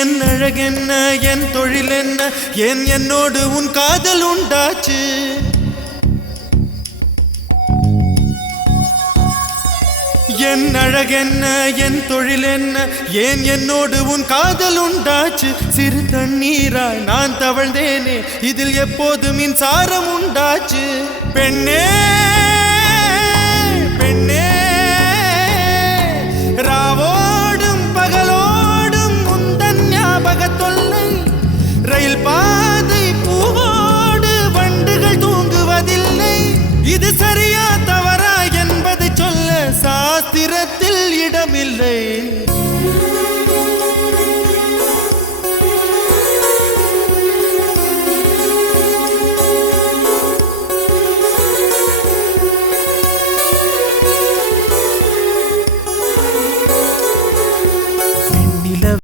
என் அழகென்ன என் தொழில் என்ன ஏன் என்னோடு உன் காதல் உண்டாச்சு என் அழகென்ன என் தொழில் என்ன ஏன் என்னோடு உன் காதல் உண்டாச்சு சிறு தண்ணீராய் நான் தவழ்ந்தேனே இதில் எப்போது மின்சாரம் உண்டாச்சு பெண்ணே